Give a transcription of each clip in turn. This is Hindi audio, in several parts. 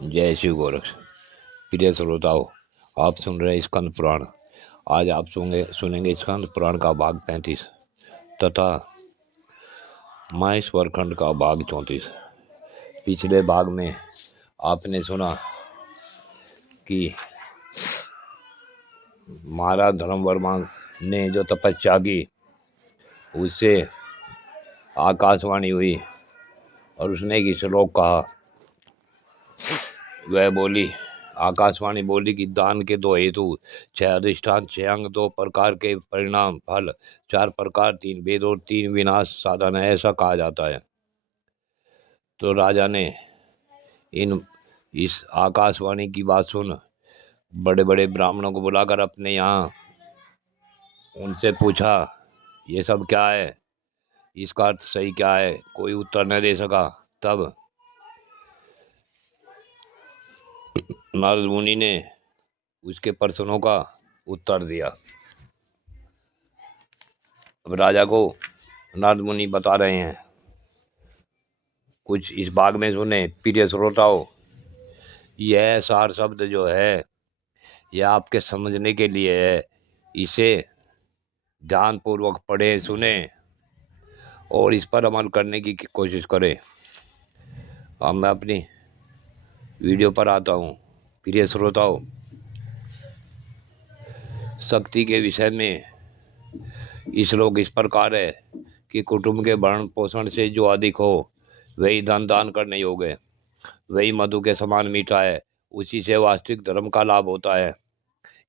जय शिव गोरख। प्रिय श्रोताओं, आप सुन रहे स्कंद पुराण। आज आप सुनेंगे स्कंद पुराण का भाग 35 तथा महेश्वर खंड का भाग 34। पिछले भाग में आपने सुना कि महाराज धर्मवर्मा ने जो तपस्या की उससे आकाशवाणी हुई और उसने एक श्लोक कहा। वह बोली, आकाशवाणी बोली कि दान के दो हेतु, 6 अधिष्ठान, 6 अंग, 2 प्रकार के परिणाम फल, 4 प्रकार, 3 वेद और 3 विनाश साधन है, ऐसा कहा जाता है। तो राजा ने इस आकाशवाणी की बात सुन बड़े बड़े ब्राह्मणों को बुलाकर अपने यहाँ उनसे पूछा, ये सब क्या है, इसका अर्थ सही क्या है। कोई उत्तर न दे सका। तब नारद मुनि ने उसके प्रश्नों का उत्तर दिया। अब राजा को नारद मुनि बता रहे हैं, कुछ इस भाग में सुने। प्रिय श्रोताओं, यह सार शब्द जो है यह आपके समझने के लिए है। इसे ध्यानपूर्वक पढ़ें, सुने और इस पर अमल करने की कोशिश करें। अब मैं अपनी वीडियो पर आता हूँ। प्रिय श्रोताओं, शक्ति के विषय में श्लोक इस प्रकार है कि कुटुंब के भरण पोषण से जो अधिक हो वही धन दान करने योग्य है, वही मधु के समान मीठा है, उसी से वास्तविक धर्म का लाभ होता है।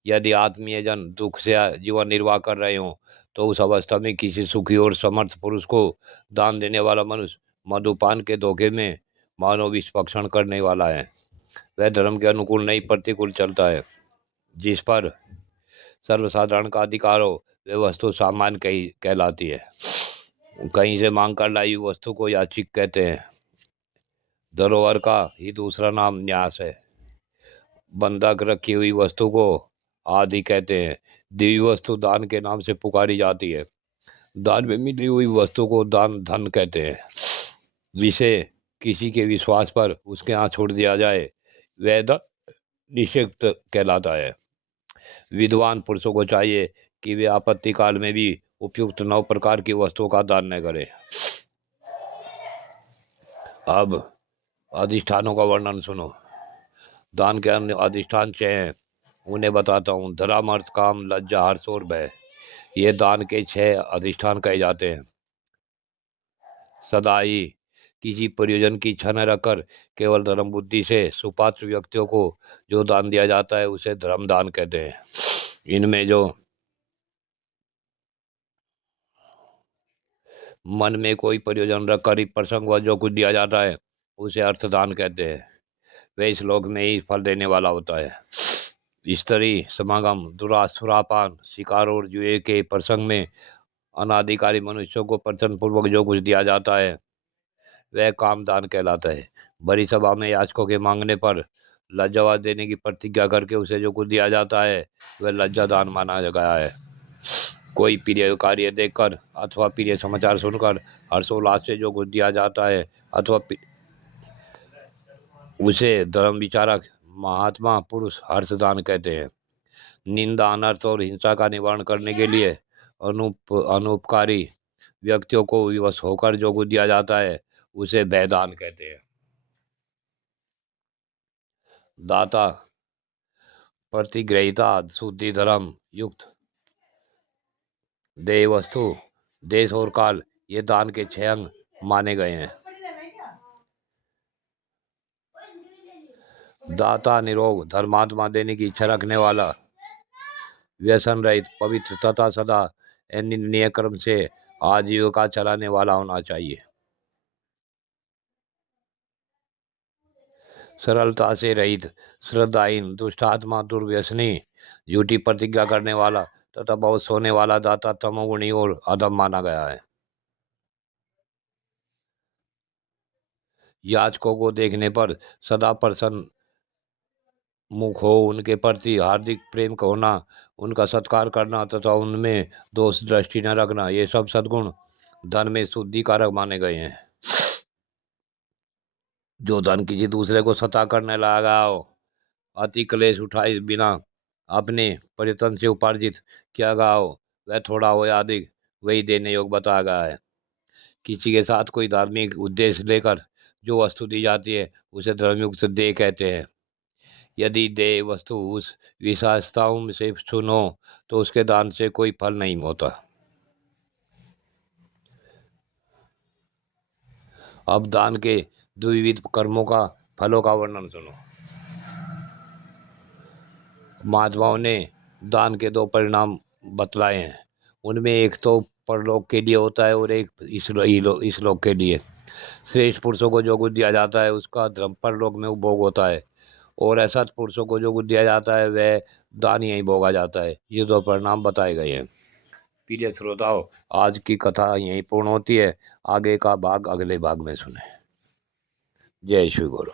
यदि आत्मीय जन दुख से जीवन निर्वाह कर रहे हों तो उस अवस्था में किसी सुखी और समर्थ पुरुष को दान देने वाला मनुष्य मधुपान के धोखे में मानव विषभक्षण करने वाला है। वह धर्म के अनुकूल नहीं, प्रतिकूल चलता है। जिस पर सर्वसाधारण का अधिकार हो वह वस्तु सामान्य कहलाती है। कहीं से मांग कर लाई हुई वस्तु को याचिक कहते हैं। धरोहर का ही दूसरा नाम न्यास है। बंधक रखी हुई वस्तु को आदि कहते हैं। दी हुई वस्तु दान के नाम से पुकारी जाती है। दान में मिली हुई वस्तु को दान धन कहते हैं। जिसे किसी के विश्वास पर उसके यहाँ छोड़ दिया जाए वह धन निषिक्त कहलाता है। विद्वान पुरुषों को चाहिए कि वे आपत्ति काल में भी उपयुक्त 9 प्रकार की वस्तुओं का दान न करें। अब अधिष्ठानों का वर्णन सुनो। दान के अन्य अधिष्ठान 6 हैं, उन्हें बताता हूँ। धर्म, अर्थ, काम, लज्जा, हर्ष और भय, ये दान के 6 अधिष्ठान कहे जाते हैं। सदा ही किसी प्रयोजन की इच्छा न रखकर केवल धर्म बुद्धि से सुपात्र व्यक्तियों को जो दान दिया जाता है उसे धर्म दान कहते हैं। इनमें जो मन में कोई प्रयोजन रखकर प्रसंग व जो कुछ दिया जाता है उसे अर्थदान कहते हैं। वे इस लोक में ही फल देने वाला होता है। स्त्री समागम, दुरासुरापान, शिकार और जुए के प्रसंग में अनाधिकारी मनुष्यों को प्रसन्न पूर्वक जो कुछ दिया जाता है वह कामदान कहलाता है। बड़ी सभा में याचकों के मांगने पर लज्जावाद देने की प्रतिज्ञा करके उसे जो कुछ दिया जाता है वह लज्जादान माना गया है। कोई प्रिय कार्य देखकर अथवा प्रिय समाचार सुनकर हर्षोल्लास से जो कुछ दिया जाता है अथवा उसे धर्म विचारक महात्मा पुरुष हर्षदान कहते हैं। निंदा, अनर्थ और हिंसा का निवारण करने के लिए अनुपकारी व्यक्तियों को विवश होकर जो कुछ दिया जाता है उसे भयदान कहते हैं। दाता, प्रतिग्रहिता, शुद्धि, धर्म युक्त, देह, वस्तु, देश और काल, ये दान के 6 अंग माने गए हैं। दाता निरोग, धर्मात्मा, देने की इच्छा रखने वाला, व्यसन रहित, पवित्र तथा सदा निंदनीय कर्म से आजीविका चलाने वाला होना चाहिए। सरलता से रहित, श्रद्धाहीन, दुष्टात्मा, दुर्व्यसनी, झूठी प्रतिज्ञा करने वाला तथा बहुत सोने वाला दाता तमोगुणी और अधम माना गया है। याचकों को देखने पर सदा प्रसन्न मुख हो, उनके प्रति हार्दिक प्रेम होना, उनका सत्कार करना तथा उनमें दोष दृष्टि न रखना, ये सब सद्गुण धन में शुद्धिकारक माने गए हैं। जो धन किसी दूसरे को सता करने लगा हो, अति क्लेश उठाए बिना अपने प्रयत्न से उपार्जित किया गया हो, वह थोड़ा हो या अधिक वही देने योग्य बताया गया है। किसी के साथ कोई धार्मिक उद्देश्य लेकर जो वस्तु दी जाती है उसे धर्मयुक्त देय कहते हैं। यदि देय वस्तु उस विशेषताओं से शून्य हो तो उसके दान से कोई फल नहीं होता। अब दान के द्विविध कर्मों का फलों का वर्णन सुनो। महात्माओं ने दान के दो परिणाम बतलाए हैं। उनमें एक तो परलोक के लिए होता है और एक इस लोक के लिए। श्रेष्ठ पुरुषों को जो कुछ दिया जाता है उसका धर्म परलोक में उपभोग होता है, और असत पुरुषों को जो कुछ दिया जाता है वह दान यहीं भोगा जाता है। ये दो परिणाम बताए गए हैं। प्रिय श्रोताओ, आज की कथा यहीं पूर्ण होती है। आगे का भाग अगले भाग में सुने। जय श्री गुरु।